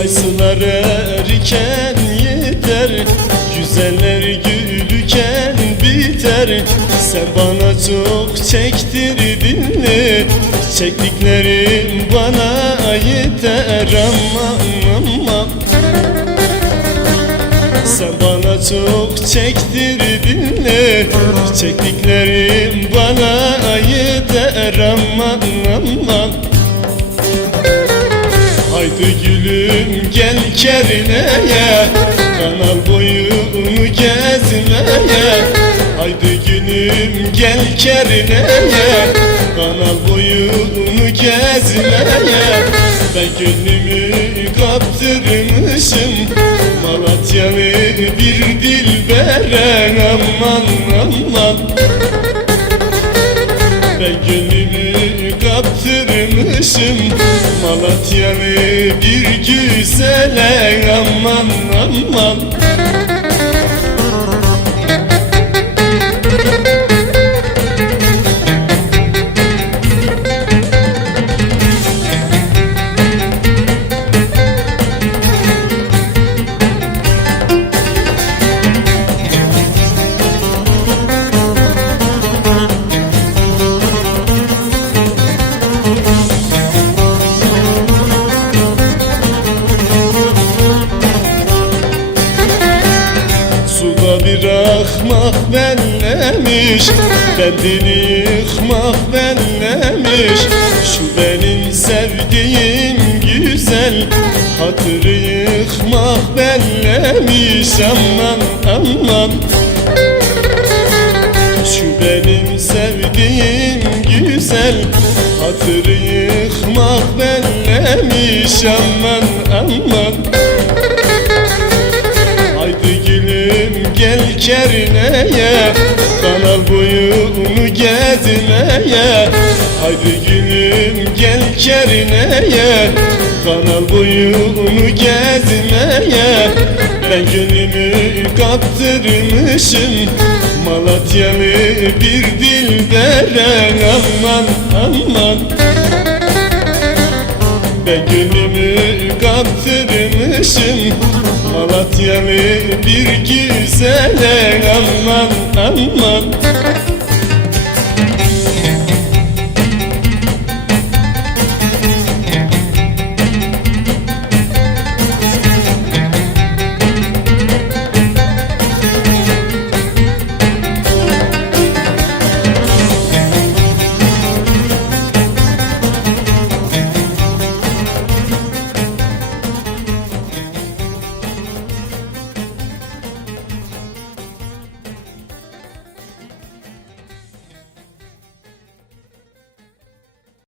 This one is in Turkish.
Aysular erken yeter, güzeller gülüken biter. Sen bana çok çektirdin, çektiklerim bana yeter. Aman sen bana çok çektirdin, çektiklerim bana yeter. Aman haydi gülüm gel Kerine'ye, kanal boyunu gezmeye. Haydi gülüm gel Kerine'ye, kanal boyunu gezmeye. Ben gönlümü kaptırmışım Malatyalı bir dilbere. Aman ben gönlümü kaptırmışım Malatyalı bir güzele. Aman bir ahmak benlemiş, kendini yıkmak benlemiş. Şu benim sevdiğim güzel, hatırı yıkmak benlemiş. Aman şu benim sevdiğim güzel, hatırı yıkmak benlemiş. Aman haydi gülüm gel Kerine'ye, kanal boyunu gezmeye. Haydi gülüm gel Kerine'ye, kanal boyunu gezmeye. Ben gönlümü kaptırmışım Malatyalı bir dilbere. Aman ben gönlümü kaptırmışım Malatyalı bir güzele. Aman